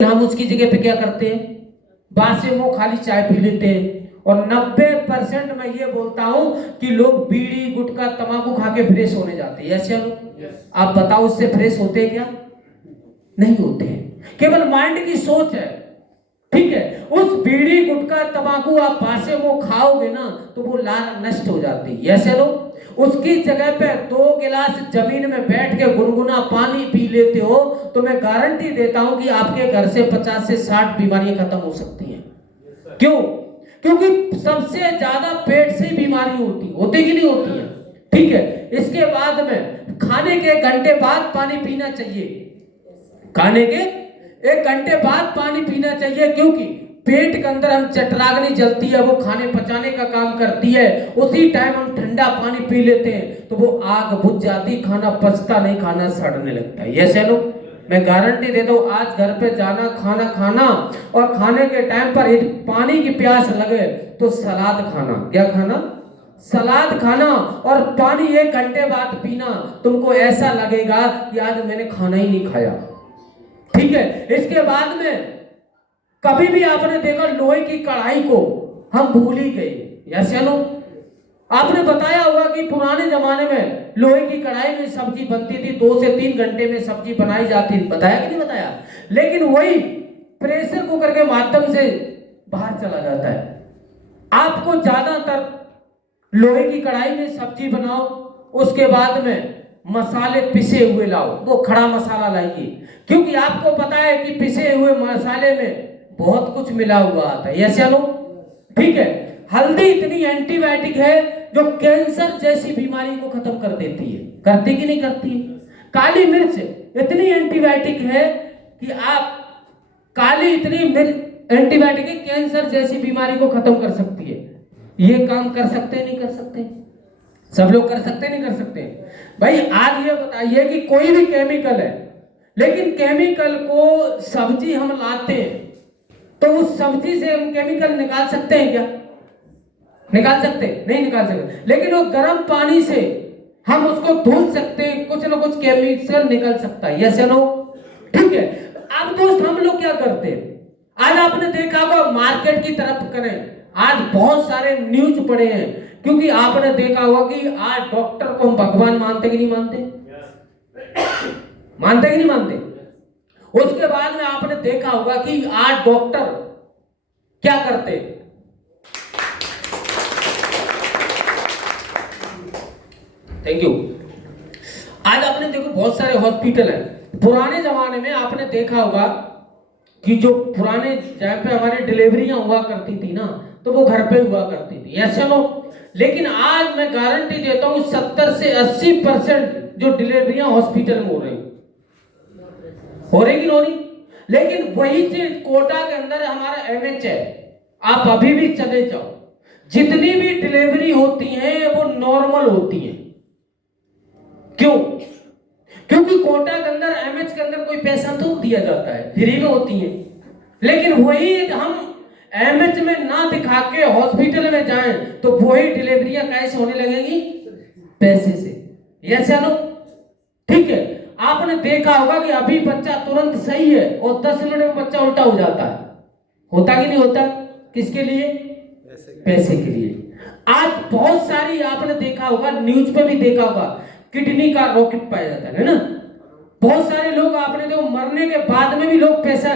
हम उसकी जगह पे क्या करते हैं, बासे मुंह खाली चाय पी लेते हैं। और 90% मैं ये बोलता हूं कि लोग बीड़ी गुटखा तंबाकू खा के फ्रेश होने जाते हैं। ऐसे लोग आप बताओ उससे फ्रेश होते हैं क्या? नहीं होते हैं, केवल माइंड की सोच है। ठीक है, उस बीड़ी गुटखा तंबाकू आप बासे मुंह खाओगे ना तो वो लार नष्ट हो जाती है। ऐसे लोग उसकी जगह पे 2 गिलास जमीन में बैठ के गुनगुना पानी पी लेते हो तो मैं गारंटी देता हूं कि आपके घर से 50 से 60 बीमारियां खत्म हो सकती हैं। क्यों? क्योंकि सबसे ज्यादा पेट से बीमारी होती कि नहीं होती है। ठीक है, इसके बाद में खाने के 1 घंटे बाद पानी पीना चाहिए। खाने के 1 घंटे बाद पानी पीना चाहिए, क्योंकि पेट के अंदर हम चटरागनी जलती है, वो खाने पचाने का काम करती है। उसी टाइम हम ठंडा पानी पी लेते हैं तो वो आग बुझ जाती, खाना पचता नहीं, खाना सड़ने लगता है। ये लोग मैं गारंटी देता हूँ, आज घर पे जाना, खाना खाना और खाने के टाइम पर यदि पानी की प्यास लगे तो सलाद खाना। क्या खाना? सलाद खाना और पानी 1 घंटे बाद पीना। तुमको ऐसा लगेगा कि आज मैंने खाना ही नहीं खाया। ठीक है, इसके बाद में कभी भी आपने देखा लोहे की कढ़ाई को हम भूल ही गए। ऐसे लोग आपने बताया होगा कि पुराने जमाने में लोहे की कढ़ाई में सब्जी बनती थी, 2 से 3 घंटे में सब्जी बनाई जाती थी। बताया कि नहीं बताया? लेकिन वही प्रेशर कुकर के माध्यम से बाहर चला जाता है। आपको ज्यादातर लोहे की कढ़ाई में सब्जी बनाओ, उसके बाद में मसाले पिसे हुए लाओ, वो खड़ा मसाला लाइए, क्योंकि आपको पता है कि पिसे हुए मसाले में बहुत कुछ मिला हुआ आता है। ऐसे लोग ठीक है, हल्दी इतनी एंटीबायोटिक है जो कैंसर जैसी बीमारी को खत्म कर देती है। करती कि नहीं करती? काली मिर्च इतनी एंटीबायोटिक है कि आप काली इतनी एंटीबायोटिक है, कैंसर जैसी बीमारी को खत्म कर सकती है। ये काम कर सकते नहीं कर सकते? सब लोग कर सकते नहीं कर सकते? भाई आज ये बताइए कि कोई भी केमिकल है, लेकिन केमिकल को सब्जी हम लाते हैं तो उस सब्जी से हम केमिकल निकाल सकते हैं क्या? निकाल सकते नहीं निकाल सकते। लेकिन वो गर्म पानी से हम उसको धुल सकते हैं, कुछ ना कुछ केमिकल निकल सकता है। ऐसे लोग ठीक है। अब दोस्त हम लोग क्या करते हैं, आज आपने देखा होगा मार्केट की तरफ करें, आज बहुत सारे न्यूज पड़े हैं, क्योंकि आपने देखा होगा कि आज डॉक्टर को हम भगवान मानते कि नहीं मानते? मानते कि नहीं मानते? उसके बाद में आपने देखा होगा कि आज डॉक्टर क्या करते? Thank you. आज आपने देखो बहुत सारे हॉस्पिटल हैं। पुराने जमाने में आपने देखा होगा कि जो पुराने जहाँ पे हमारी डिलीवरियां हुआ करती थी ना, तो वो घर पे हुआ करती थी। ऐसे लोग, लेकिन आज मैं गारंटी देता हूँ 70 से 80% जो डिलीवरियां हॉस्पिटल में हो रही कि नहीं हो रही? लेकिन वही चीज कोटा के अंदर हमारा एमएच है, आप अभी भी चले जाओ, जितनी भी डिलीवरी होती है वो नॉर्मल होती है। क्यों? क्योंकि कोटा के अंदर एमएच के अंदर कोई पैसा तो दिया जाता है, फ्री में होती है। लेकिन वही हम एमएच में ना दिखा के हॉस्पिटल में जाएं तो वही डिलीवरियां कैसे होने लगेगी? पैसे से। ऐसे लोग ठीक है, आपने देखा होगा कि अभी बच्चा तुरंत सही है और 10 मिनट में बच्चा उल्टा हो जाता है। होता कि नहीं होता? किसके लिए? पैसे के लिए। आज बहुत सारी आपने देखा होगा, न्यूज पे भी देखा होगा, किडनी का रॉकेट पाया जाता है ना। बहुत सारे लोग आपने देखो मरने के बाद में भी लोग पैसा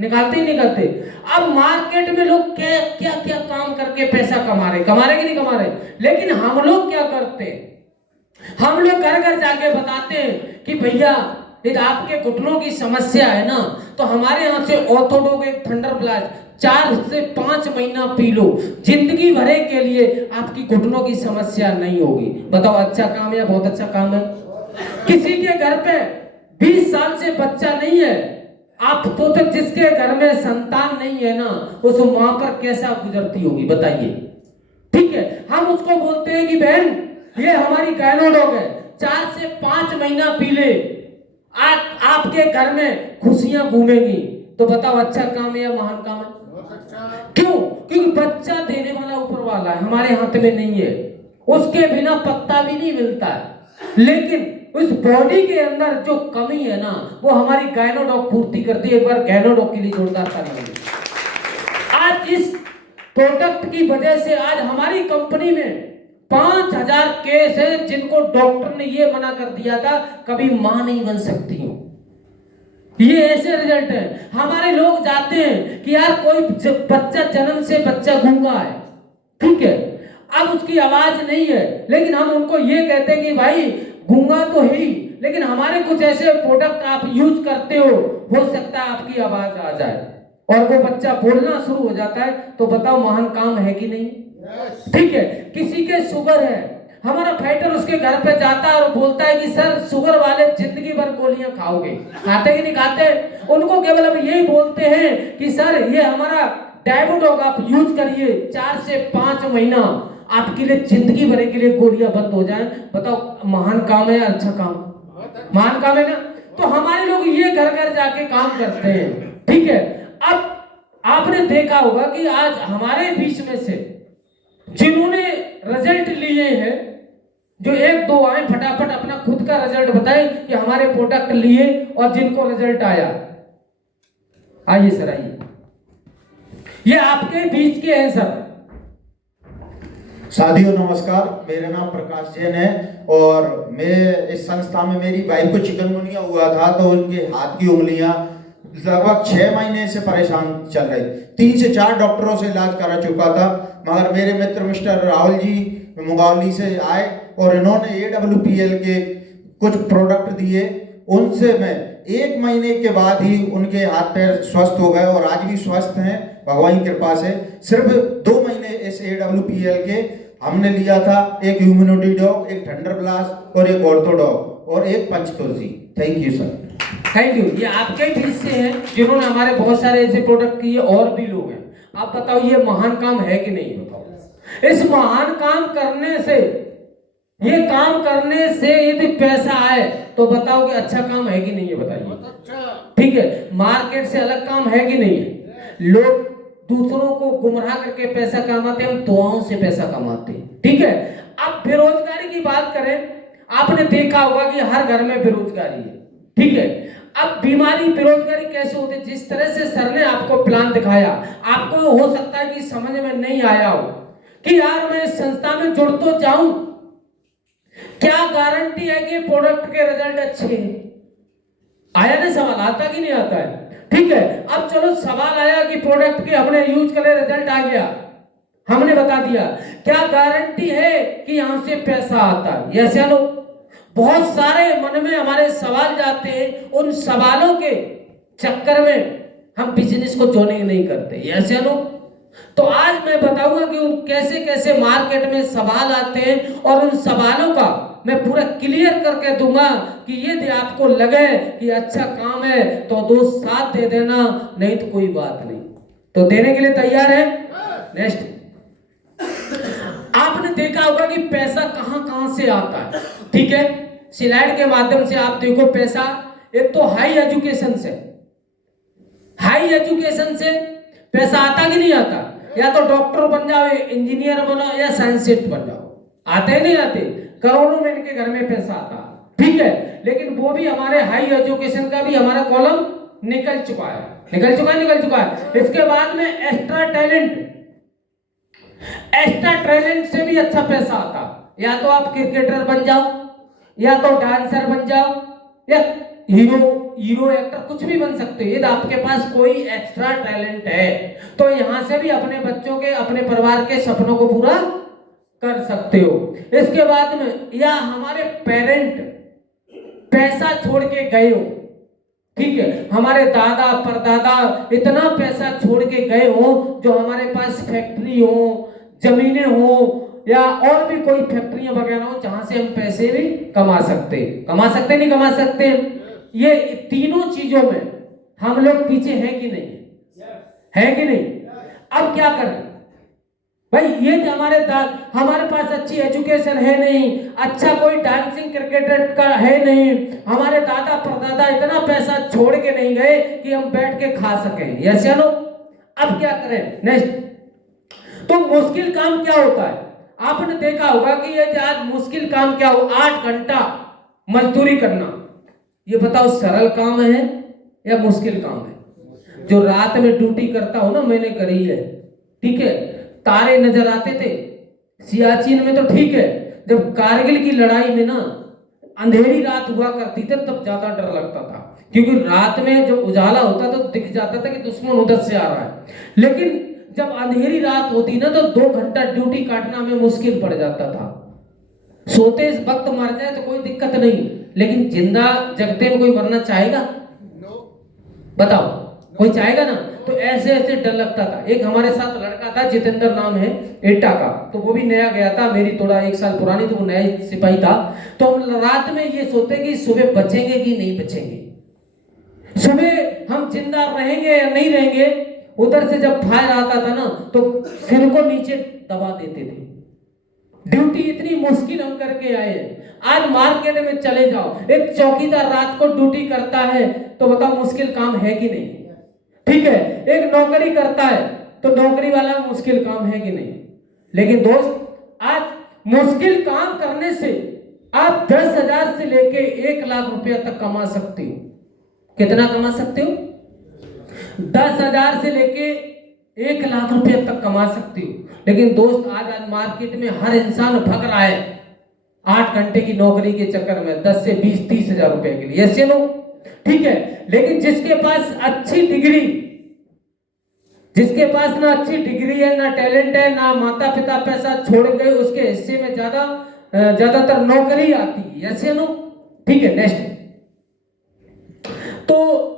निकालते ही निकालते। अब मार्केट में लोग क्या क्या क्या काम करके पैसा कमा रहे कि नहीं कमा रहे? लेकिन हम लोग क्या करते? हम लोग घर घर जाके बताते हैं कि भैया यदि आपके घुटनों की समस्या है ना, तो हमारे यहाँ से ऑर्थोडॉक्स एक थंडर ब्लास्ट 4 से 5 महीना पी लो, जिंदगी भरे के लिए आपकी घुटनों की समस्या नहीं होगी। बताओ, अच्छा काम है या बहुत अच्छा काम है? किसी के घर पे 20 साल से बच्चा नहीं है, आप तो जिसके घर में संतान नहीं है ना, उस मां पर कैसा गुजरती होगी बताइए। ठीक है, हम उसको बोलते हैं कि बहन ये हमारी गायनोडॉग है, 4 से 5 महीना पी ले, आपके घर में खुशियां घूमेंगी। तो बताओ, अच्छा काम है या महान काम है? क्यों? क्योंकि बच्चा देने वाला ऊपर वाला है, हमारे हाथ में नहीं है, उसके बिना पत्ता भी नहीं मिलता है। लेकिन उस बॉडी के अंदर जो कमी है ना, वो हमारी गायनोडॉक पूर्ति करती है। एक बार गायनोडॉक के लिए जोरदार ताली बजाइए। आज इस प्रोडक्ट की वजह से आज हमारी कंपनी में 5000 केस हैं जिनको डॉक्टर ने ये मना कर दिया था कभी मां नहीं बन सकती हो। ये ऐसे रिजल्ट है। हमारे लोग जाते हैं कि यार कोई बच्चा जन्म से बच्चा गूंगा है, ठीक है, अब उसकी आवाज नहीं है, लेकिन हम उनको ये कहते हैं कि भाई गूंगा तो है ही, लेकिन हमारे कुछ ऐसे प्रोडक्ट आप यूज करते हो सकता है आपकी आवाज आ जाए और वो बच्चा बोलना शुरू हो जाता है। तो बताओ महान काम है कि नहीं? ठीक है। किसी के शुगर है, हमारा फाइटर उसके घर पे जाता है और बोलता है कि सर शुगर वाले जिंदगी भर गोलियां खाओगे, खाते कि नहीं खाते? उनको केवल हम यही बोलते हैं कि सर ये हमारा डायबोडॉग आप यूज करिए, 4 से 5 महीना आपके लिए जिंदगी भर के लिए गोलियां बंद हो जाएं। बताओ महान काम है, अच्छा काम, महान काम है ना? तो हमारे लोग ये घर घर जाके काम करते हैं, ठीक है। अब आपने देखा होगा कि आज हमारे बीच में से जिन्होंने रिजल्ट लिए हैं, जो 1-2 आए फटाफट अपना खुद का रिजल्ट बताएं कि हमारे प्रोडक्ट लिए और जिनको रिजल्ट आया। आइए सर, आइए, ये आपके बीच के हैं सर। साथियों नमस्कार, मेरा नाम प्रकाश जैन है और मैं इस संस्था में मेरी वाइफ को चिकनगुनिया हुआ था तो उनके हाथ की उंगलियां लगभग 6 महीने से परेशान चल रही। 3 से 4 डॉक्टरों से इलाज करा चुका था, मगर मेरे मित्र मिस्टर राहुल जी मुंगावली से आए और इन्होंने AWPL के कुछ प्रोडक्ट दिए। उनसे मैं 1 महीने के बाद ही उनके हाथ पैर स्वस्थ हो गए और आज भी स्वस्थ हैं भगवान की कृपा से। सिर्फ 2 महीने इस AWPL के हमने लिया था, एक ह्यूमैनिटी डॉग, एक थंडर ब्लास्ट और एक ऑर्थो डॉग और एक Panchtulsi. Thank you sir. Thank you. ये आपके बीच से हैं जिन्होंने हमारे बहुत सारे ऐसे प्रोडक्ट किए, और भी लोग हैं। आप बताओ ये महान काम है कि नहीं? बताओ। इस महान काम करने से, ये काम करने से यदि पैसा आए तो बताओ कि अच्छा काम है कि नहीं है? बताइए, ठीक है। मार्केट से अलग काम है कि नहीं है? लोग दूसरों को गुमराह करके पैसा कमाते हैं, हम दुआओं से पैसा कमाते हैं, ठीक है। अब बेरोजगारी की बात करें, आपने देखा होगा कि हर घर में बेरोजगारी है, ठीक है। अब बीमारी बेरोजगारी कैसे होती है? जिस तरह से सर ने आपको प्लान दिखाया, आपको हो सकता है कि समझ में नहीं आया हो कि यार मैं इस संस्था में जुड़ तो जाऊं, क्या गारंटी है कि प्रोडक्ट के रिजल्ट अच्छे हैं? आया ना सवाल? आता कि नहीं आता है? ठीक है। अब चलो सवाल आया कि प्रोडक्ट के हमने यूज करे, रिजल्ट आ गया, हमने बता दिया, क्या गारंटी है कि यहां से पैसा आता है? यस या नो? बहुत सारे मन में हमारे सवाल जाते हैं, उन सवालों के चक्कर में हम बिजनेस को ज्वाइन नहीं करते। यस या नो? तो आज मैं बताऊंगा कि उन कैसे कैसे मार्केट में सवाल आते हैं और उन सवालों का मैं पूरा क्लियर करके दूंगा कि यदि आपको लगे कि अच्छा काम है तो दोस्त साथ दे देना, नहीं तो कोई बात नहीं। तो देने के लिए तैयार है? नेक्स्ट, आपने देखा होगा कि पैसा कहां से आता है, ठीक है। स्लाइड के माध्यम से आप देखो पैसा, एक तो हाई एजुकेशन से, हाई एजुकेशन से पैसा आता कि नहीं आता? या तो डॉक्टर बन जाओ, इंजीनियर बनो या साइंटिस्ट बन जाओ, आते नहीं आते? करोड़ों में इनके घर में पैसा आता, ठीक है। लेकिन वो भी हमारे हाई एजुकेशन का भी हमारा कॉलम निकल चुका है, निकल चुका है। इसके बाद में एक्स्ट्रा टैलेंट, एक्स्ट्रा टैलेंट से भी अच्छा पैसा आता। या तो आप क्रिकेटर बन जाओ, या तो डांसर बन जाओ, या हीरो एक्टर, कुछ भी बन सकते हो। यदि आपके पास कोई एक्स्ट्रा टैलेंट है तो यहां से भी अपने बच्चों के, अपने परिवार के सपनों को पूरा कर सकते हो। इसके बाद में, या हमारे पेरेंट पैसा छोड़ के गए हो, ठीक है, हमारे दादा परदादा इतना पैसा छोड़ के गए हो, जो हमारे पास फैक्ट्री हो, जमीनें हो, या और भी कोई फैक्ट्रियां वगैरह हो जहां से हम पैसे भी कमा सकते नहीं कमा सकते? ये तीनों चीजों में हम लोग पीछे हैं कि नहीं? है कि नहीं? अब क्या करें भाई? ये हमारे पास अच्छी एजुकेशन है नहीं, अच्छा कोई डांसिंग क्रिकेटर का है नहीं, हमारे दादा परदादा इतना पैसा छोड़ के नहीं गए कि हम बैठ के खा सकें। यस या नो? अब क्या करें? नेक्स्ट, तो मुश्किल काम क्या होता है? आपने देखा होगा कि ये आज मुश्किल काम क्या हो, 8 घंटा मजदूरी करना, ये बताओ सरल काम है या मुश्किल काम है? जो रात में ड्यूटी करता हो ना, मैंने करी है, ठीक है, तारे नजर आते थे। सियाचिन में तो ठीक है, जब कारगिल की लड़ाई में ना अंधेरी रात हुआ करती थी तब ज्यादा डर लगता था, क्योंकि रात में जब उजाला होता तो दिख जाता था कि दुश्मन उधर से आ रहा है। लेकिन जब अंधेरी रात होती ना तो 2 घंटा ड्यूटी काटना में मुश्किल पड़ जाता था। सोते इस वक्त मर जाए तो कोई दिक्कत नहीं, लेकिन जिंदा जगते में कोई मरना चाहेगा? बताओ, कोई चाहेगा ना? तो ऐसे ऐसे डर लगता था। एक हमारे साथ लड़का था, जितेंद्र नाम है, एटा का, तो वो भी नया गया था, मेरी थोड़ा 1 साल पुरानी, तो वो नया सिपाही था। तो हम रात में ये सोते कि सुबह बचेंगे कि नहीं बचेंगे, सुबह हम जिंदा रहेंगे या नहीं रहेंगे। उधर से जब फायर आता था ना तो सिर को नीचे दबा देते थे। ड्यूटी इतनी मुश्किल हम करके आए हैं। आज मार्केट में चले जाओ, एक चौकीदार रात को ड्यूटी करता है तो बताओ मुश्किल काम है कि नहीं? ठीक है, एक नौकरी करता है तो नौकरी वाला मुश्किल काम है कि नहीं? लेकिन दोस्त, आज मुश्किल काम करने से आप 10,000 से लेके 1 लाख रुपया तक कमा सकते हो। कितना कमा सकते हो? 10,000 से लेके 1 लाख रुपया तक कमा सकते हो। लेकिन दोस्त, आज मार्केट में हर इंसान भग रहा है 8 घंटे की नौकरी के चक्कर में 10 से 20, 30 हजार रुपए के लिए। ऐसे लोग, ठीक है, लेकिन जिसके पास अच्छी डिग्री, जिसके पास ना अच्छी डिग्री है, ना टैलेंट है, ना माता पिता पैसा छोड़ गए, उसके हिस्से में ज्यादातर नौकरी आती है। ऐसे लोग, ठीक है। नेक्स्ट, तो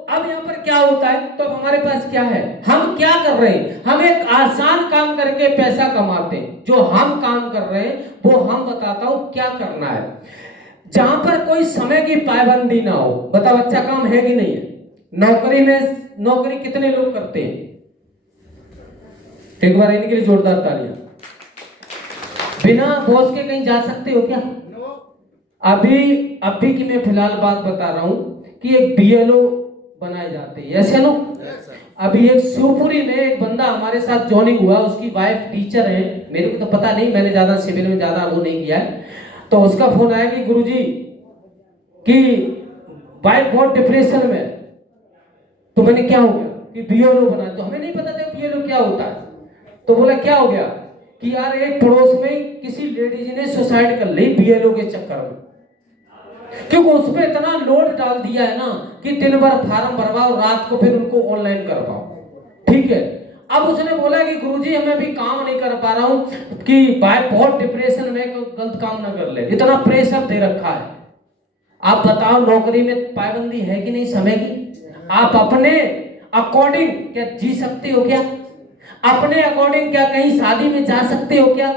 अब यहाँ पर क्या होता है, तो अब हमारे पास क्या है, हम क्या कर रहे हैं? हम एक आसान काम करके पैसा कमाते हैं। जो हम काम कर रहे हैं वो हम बताता हूं क्या करना है, जहां पर कोई समय की पाबंदी ना हो। बताओ, अच्छा काम है कि नहीं है? नौकरी में, नौकरी कितने लोग करते हैं? एक बार इनके लिए जोरदार तालियां। बिना बॉस के कहीं जा सकते हो क्या? अभी की मैं फिलहाल बात बता रहा हूं कि एक बीएलओ बनाए जाते हैं, ऐसे नो। अभी एक शिवपुरी में एक बंदा हमारे साथ ज्वाइनिंग हुआ, उसकी वाइफ टीचर है, मेरे को तो पता नहीं, मैंने ज्यादा सिविल में ज्यादा वो नहीं किया है। तो उसका फोन आया कि गुरुजी कि वाइफ बहुत डिप्रेशन में। तो मैंने, क्या हो गया? कि बीएलओ बना। तो हमें नहीं पता था बीएलओ क्या होता है। तो बोला क्या हो गया? कि यार एक पड़ोस में किसी लेडीज ने सुसाइड कर ली बीएलओ के चक्कर में, क्योंकि उसमें इतना लोड डाल दिया है ना कि दिन भर फार्म भरवाओ, रात को फिर उनको ऑनलाइन करवाओ, ठीक है। अब उसने बोला कि गुरुजी मैं भी काम नहीं कर पा रहा हूं कि भाई बहुत डिप्रेशन में, गलत काम ना कर ले, इतना प्रेशर दे रखा है। आप बताओ, नौकरी में पाबंदी है कि नहीं समय की? आप अपने अकॉर्डिंग क्या जी सकते हो क्या? अपने अकॉर्डिंग क्या कहीं शादी में जा सकते हो क्या?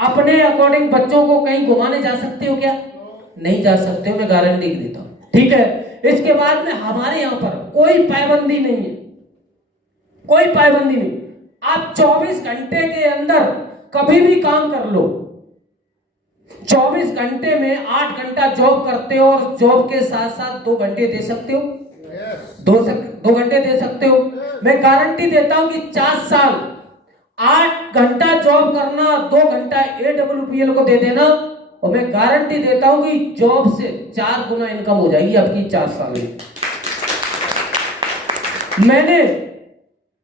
अपने अकॉर्डिंग बच्चों को कहीं घुमाने जा सकते हो क्या? नहीं जा सकते हो, मैं गारंटी देता हूं, ठीक है। इसके बाद में हमारे यहां पर कोई पाबंदी नहीं है, कोई पाबंदी नहीं। आप 24 घंटे के अंदर कभी भी काम कर लो। 24 घंटे में 8 घंटा जॉब करते हो और जॉब के साथ साथ 2 घंटे दे सकते हो। 2 घंटे दे सकते हो। मैं गारंटी देता हूं कि 4 साल 8 घंटा जॉब करना, 2 घंटा AWPL को दे देना, और मैं गारंटी देता हूं कि जॉब से 4 गुना इनकम हो जाएगी आपकी 4 साल में। मैंने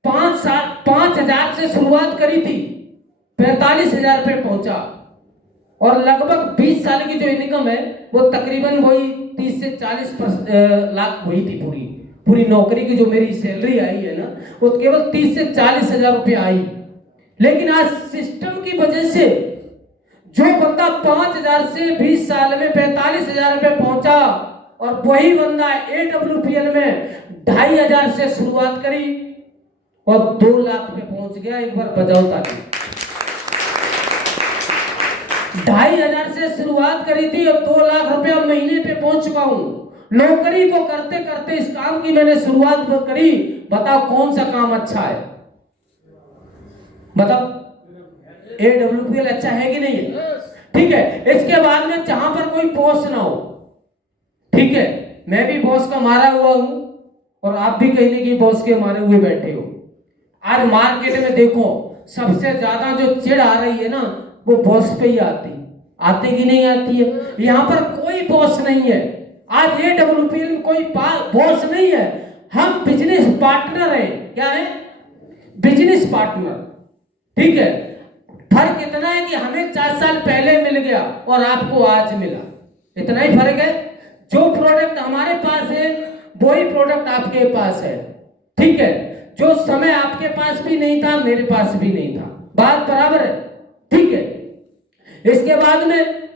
5,000 से शुरुआत करी थी, 45,000 पे पहुंचा, और लगभग 20 साल की जो इनकम है वो तकरीबन वही 30 से 40 लाख हुई थी। पूरी नौकरी की जो मेरी सैलरी आई है ना, वो केवल 30 से 40 हजार रुपये आई। लेकिन आज सिस्टम की वजह से जो बंदा 5,000 से 20 साल में 45,000 रुपये पहुंचा, और वही बंदा AWPL में 2,500 से शुरुआत करी और 2 लाख पे पहुंच गया। एक बार बजाओ ताली। 2,500 से शुरुआत करी थी और 2 लाख रुपया महीने पे पहुंच चुका हूं। नौकरी को करते करते इस काम की मैंने शुरुआत करी। बताओ कौन सा काम अच्छा है? बताओ, AWPL अच्छा है कि नहीं है? ठीक है। इसके बाद में जहां पर कोई बॉस ना हो, ठीक है, मैं भी बॉस का मारा हुआ हूं और आप भी कहीं ना कहीं बॉस के मारे हुए बैठे हो। आज मार्केट में देखो, सबसे ज्यादा जो चिढ़ आ रही है ना, वो बॉस पे ही आती। आती कि नहीं आती है? यहाँ पर कोई बॉस नहीं है। आज AWPL में कोई बॉस नहीं है, हम बिजनेस पार्टनर हैं। क्या है? Business partner. ठीक है, फर्क इतना है कि हमें 4 साल पहले मिल गया और आपको आज मिला, इतना ही फर्क है। जो प्रोडक्ट हमारे पास है वही प्रोडक्ट आपके पास है। ठीक है, जो समय आपके पास भी नहीं था मेरे पास भी नहीं था, बात बराबर है। ठीक है, इसके बाद में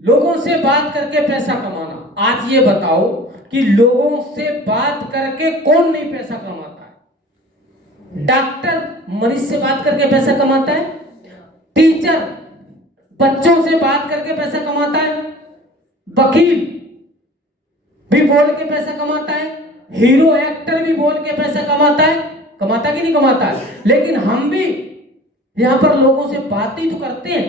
लोगों से बात करके पैसा कमाना। आज ये बताओ कि लोगों से बात करके कौन नहीं पैसा कमाता है? डॉक्टर मरीज से बात करके पैसा कमाता है, टीचर बच्चों से बात करके पैसा कमाता है, वकील भी बोल के पैसा कमाता है, हीरो एक्टर भी बोल के पैसा कमाता है। कमाता कि नहीं कमाता है? लेकिन हम भी यहां पर लोगों से बातें तो करते हैं,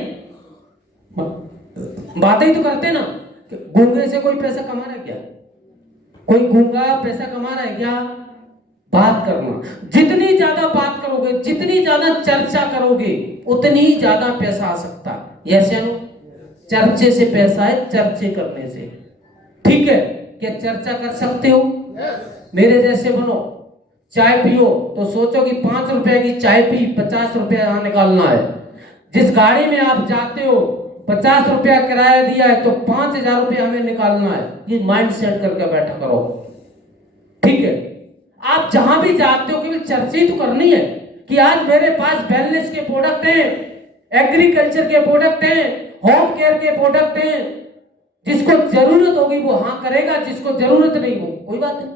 बातें ही तो करते हैं ना। गूंगे से कोई पैसा कमा रहा है क्या? कोई गूंगा पैसा कमा रहा है क्या? बात करना, जितनी ज्यादा बात करोगे, जितनी ज्यादा चर्चा करोगे, उतनी ही ज्यादा पैसा आ सकता है। यस या नो? चर्चे से पैसा है, चर्चे करने से। ठीक है, क्या चर्चा कर सकते हो? मेरे जैसे बनो, चाय पियो तो सोचो कि 5 रुपए की चाय पी, 50 रुपया यहाँ निकालना है। जिस गाड़ी में आप जाते हो 50 रुपया किराया दिया है तो 5000 रुपया हमें निकालना है। ये माइंड सेट करके बैठा करो। ठीक है, आप जहां भी जाते हो केवल चर्चा ही तो करनी है कि आज मेरे पास वेलनेस के प्रोडक्ट हैं, एग्रीकल्चर के प्रोडक्ट हैं, होम केयर के प्रोडक्ट हैं। जिसको जरूरत होगी वो हाँ करेगा, जिसको जरूरत नहीं हो कोई बात नहीं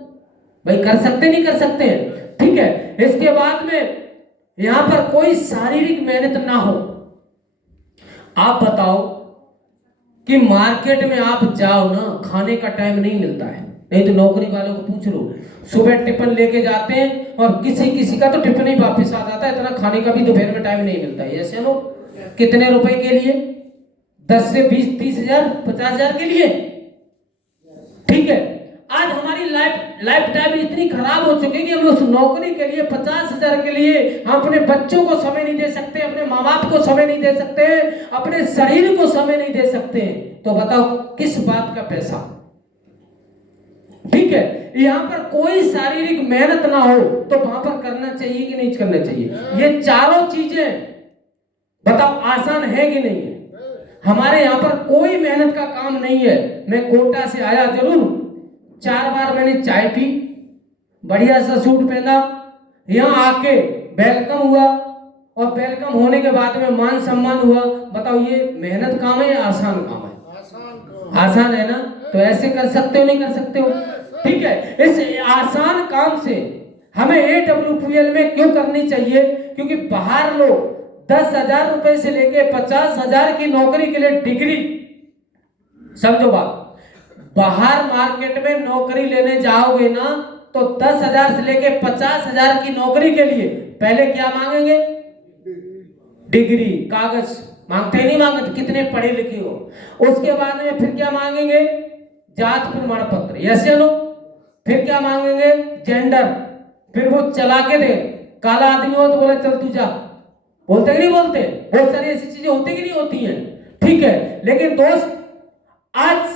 भाई, कर सकते नहीं कर सकते हैं। ठीक है, इसके बाद में यहां पर कोई शारीरिक मेहनत ना हो। आप बताओ कि मार्केट में आप जाओ ना, खाने का टाइम नहीं मिलता है। नहीं तो नौकरी वालों को पूछ लो, सुबह टिफिन लेके जाते हैं और किसी किसी का तो टिफिन ही वापस आ जाता है, इतना खाने का भी दोपहर में टाइम नहीं मिलता है। ऐसे लोग कितने रुपए के लिए? 10 से 20, 30 हजार, 50 हजार के लिए। ठीक है, आज हमारी लाइफ टाइम इतनी खराब हो चुकी है कि हम उस नौकरी के लिए 50 हजार के लिए हम अपने बच्चों को समय नहीं दे सकते, अपने माँ बाप को समय नहीं दे सकते, अपने शरीर को समय नहीं दे सकते। तो बताओ किस बात का पैसा? ठीक है, यहाँ पर कोई शारीरिक मेहनत ना हो तो वहां पर करना चाहिए कि नहीं करना चाहिए? ये चारों चीजें बताओ आसान है कि नहीं है? हमारे यहाँ पर कोई मेहनत का काम नहीं है। मैं कोटा से आया जरूर, 4 बार मैंने चाय पी, बढ़िया सा सूट पहना, यहाँ आके वेलकम हुआ और वेलकम होने के बाद में मान सम्मान हुआ। बताओ ये मेहनत काम है या आसान काम है? आसान है ना? तो ऐसे कर सकते हो नहीं कर सकते हो? ठीक है, इस आसान काम से हमें AWPL में क्यों करनी चाहिए? क्योंकि बाहर लोग 10,000 रुपए से लेके 50,000 की नौकरी के लिए डिग्री, समझो बात, बाहर मार्केट में नौकरी लेने जाओगे ना तो 10,000 से लेके 50,000 की नौकरी के लिए पहले क्या मांगेंगे? डिग्री, कागज मांगते ही नहीं मांगते, कितने पढ़े लिखे हो। उसके बाद में फिर क्या मांगेंगे? जात प्रमाण पत्र, यस या नो? फिर क्या मांगेंगे? जेंडर। फिर वो चला के दे, काला आदमी हो तो बोले चल तू जा, बोलते कि नहीं बोलते? बहुत सारी ऐसी चीजें होती कि नहीं होती हैं। ठीक है, लेकिन दोस्त आज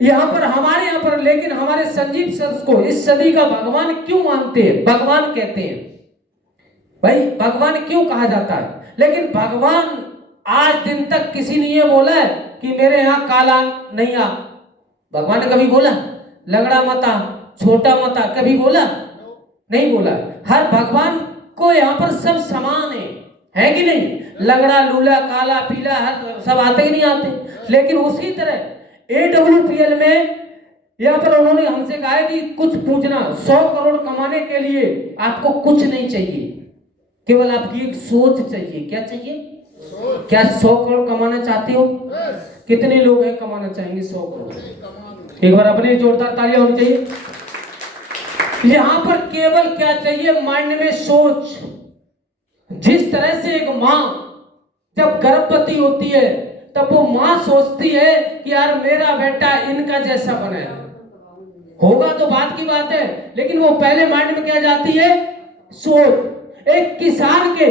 यहाँ पर हमारे यहाँ पर, लेकिन हमारे संजीव सर को इस सदी का भगवान क्यों मानते हैं? भगवान कहते हैं भाई, भगवान क्यों कहा जाता है? लेकिन भगवान आज दिन तक किसी ने ये बोला है कि मेरे यहाँ काला नहीं आ? भगवान ने कभी बोला? लगड़ा मता, छोटा मता, कभी बोला? नहीं बोला। हर भगवान को यहाँ पर सब समान है कि नहीं? लगड़ा, लूला, काला, पीला, हर सब आते ही नहीं आते। लेकिन उसी तरह AWPL में यहाँ पर उन्होंने हमसे कहा है कि कुछ पूछना, 100 करोड़ कमाने के लिए आपको कुछ नहीं चाहिए, केवल आपकी एक सोच चाहिए। क्या चाहिए? क्या 100 करोड़ कमाना चाहते हो? कितने लोग हैं कमाना चाहेंगे 100 करोड़? एक बार अपने जोरदार तालियां होनी चाहिए। यहां पर केवल क्या चाहिए? माइंड में सोच। जिस तरह से एक मां जब गर्भवती होती है तब वो मां सोचती है कि यार मेरा बेटा इनका जैसा बने, होगा तो बात की बात है, लेकिन वो पहले माइंड में क्या जाती है? सोच। एक किसान के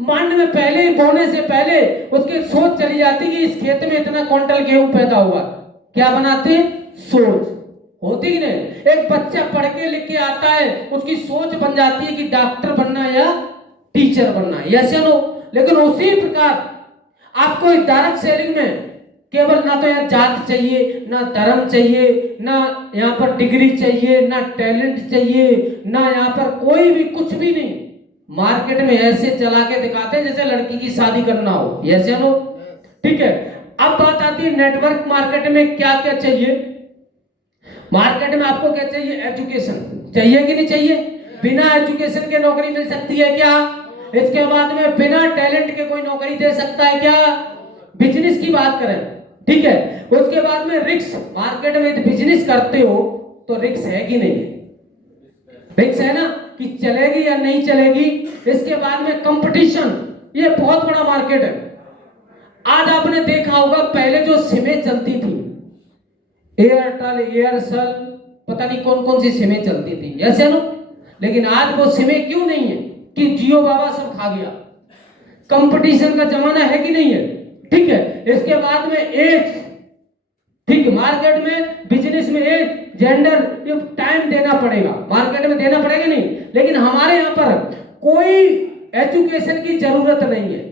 मंड में पहले ही बोने से पहले उसकी सोच चली जाती कि इस खेत में इतना क्विंटल गेहूं पैदा हुआ। क्या बनाते? सोच होती कि नहीं। एक बच्चा पढ़ के लिख के आता है, उसकी सोच बन जाती है कि डॉक्टर बनना है या टीचर बनना है, यस या नो। लेकिन उसी प्रकार आपको इस डायरेक्ट सेलिंग में केवल ना तो यहाँ जात चाहिए, ना धर्म चाहिए, ना यहाँ पर डिग्री चाहिए, ना टैलेंट चाहिए, ना यहाँ पर कोई भी कुछ भी नहीं। मार्केट में ऐसे चला के दिखाते हैं जैसे लड़की की शादी करना हो, यस या नो। ठीक है, अब बात आती है नेटवर्क मार्केट में क्या क्या चाहिए। मार्केट में आपको क्या चाहिए? एजुकेशन चाहिए कि नहीं चाहिए? बिना एजुकेशन के नौकरी मिल सकती है क्या? इसके बाद में बिना टैलेंट के कोई नौकरी दे सकता है क्या? बिजनेस की बात करें, ठीक है। उसके बाद में रिस्क, मार्केट में बिजनेस करते हो तो रिस्क है कि नहीं? रिस्क है ना, कि चलेगी या नहीं चलेगी। इसके बाद में कंपटीशन, ये बहुत बड़ा मार्केट है। आज आपने देखा होगा पहले जो सिमें चलती थी, एयरटेल, एयरसेल, पता नहीं कौन कौन सी सिमें चलती थी, यस या नो। लेकिन आज वो सिमें क्यों नहीं है कि जियो बाबा सब खा गया। कंपटीशन का जमाना है कि नहीं है, ठीक है। इसके बाद में एज, ठीक, मार्केट में बिजनेस में एज, जेंडर, ये टाइम देना पड़ेगा, मार्केट में देना पड़ेगा नहीं। लेकिन हमारे यहाँ पर कोई एजुकेशन की जरूरत नहीं है।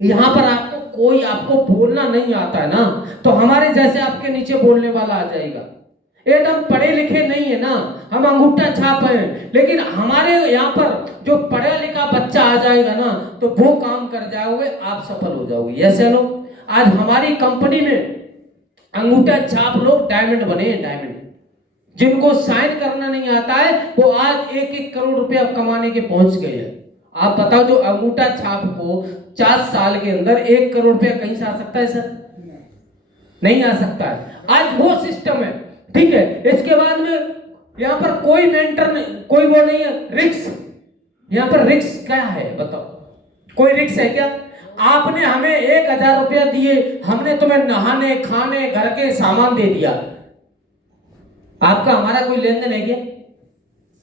यहाँ पर आपको कोई आपको बोलना नहीं आता है ना, तो हमारे जैसे आपके नीचे बोलने वाला आ जाएगा। एकदम पढ़े लिखे नहीं है ना, हम अंगूठा छाप हैं, लेकिन हमारे यहाँ पर जो पढ़ा लिखा बच्चा आ जाएगा ना, तो वो काम कर जाओगे, आप सफल हो जाओगे, यस या नो। आज हमारी कंपनी में अंगूठा छाप लोग डायमंड बने हैं, डायमंड। जिनको साइन करना नहीं आता है वो आज 1-1 करोड़ रुपया कमाने के पहुंच गए हैं। आप बताओ, जो अंगूठा छाप को 4 साल के अंदर 1 करोड़ रुपया कहीं से आ सकता है सर? नहीं आ सकता है। आज वो सिस्टम है, ठीक है। इसके बाद में यहाँ पर कोई मेंटर नहीं, कोई वो नहीं है। रिस्क, यहाँ पर रिस्क क्या है बताओ? कोई रिस्क है क्या? आपने हमें 1000 रुपया दिए, हमने तुम्हें नहाने खाने घर के सामान दे दिया, आपका हमारा कोई लेन देन है क्या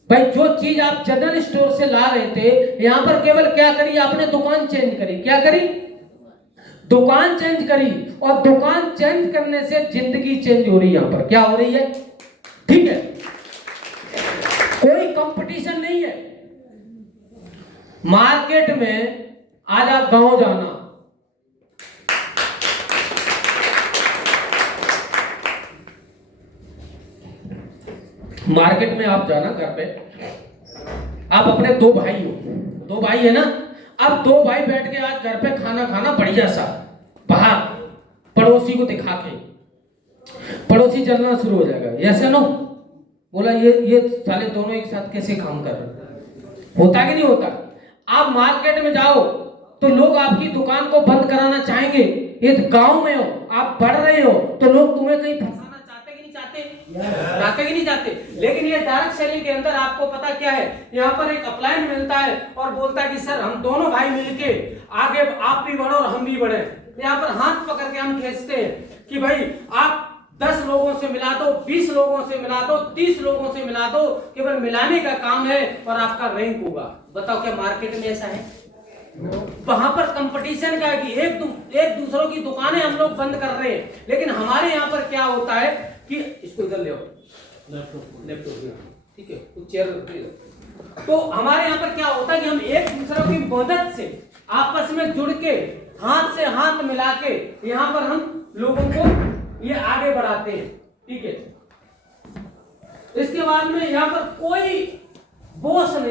भाई? जो चीज आप जनरल स्टोर से ला रहे थे, यहाँ पर केवल क्या करी आपने? दुकान चेंज करी। क्या करी? दुकान चेंज करी। और दुकान चेंज करने से जिंदगी चेंज हो रही है। यहाँ पर क्या हो रही है, ठीक है। कोई कंपटीशन नहीं है मार्केट में। आज आप गांव जाना, मार्केट में आप जाना, घर पे आप अपने 2 भाई हो, 2 भाई है ना। अब 2 भाई बैठ के आज घर पे खाना खाना बढ़िया सा, बाहर पड़ोसी को दिखा के पड़ोसी जलना शुरू हो जाएगा, यस नो। बोला ये साले दोनों एक साथ कैसे काम कर रहे? होता कि नहीं होता? आप मार्केट में जाओ तो लोग आपकी दुकान को बंद कराना चाहेंगे। ये गांव में हो, आप बढ़ रहे हो, तो लोग तुम्हें कहीं फंसाना चाहते कि नहीं चाहते? चाहते कि नहीं चाहते? लेकिन ये डायरेक्ट सेलिंग के अंदर आपको पता क्या है, यहाँ पर एक अपलाइन मिलता है और बोलता है कि सर हम दोनों भाई मिलके आगे, आप भी बढ़ो और हम भी बढ़े। यहाँ पर हाथ पकड़ के हम खींचते हैं कि भाई आप 10 लोगों से मिला दो, 20 लोगों से मिला दो, 30 लोगों से मिला दो, केवल मिलाने का काम है और आपका रैंक होगा। बताओ क्या मार्केट में ऐसा है? वहां पर कंपटीशन का है कि एक दूसरों की दुकानें हम लोग बंद कर रहे हैं। लेकिन हमारे यहाँ पर क्या होता है कि इसको इधर ले आओ, लैपटॉप, ठीक है, कुछ चेयर। तो हमारे यहाँ पर क्या होता है कि हम एक दूसरों की मदद से आपस में जुड़ के हाथ से हाथ मिला के यहाँ पर हम लोगों को ये आगे बढ़ाते हैं, ठीक है। इसके बाद में यहाँ पर कोई बॉस नहीं।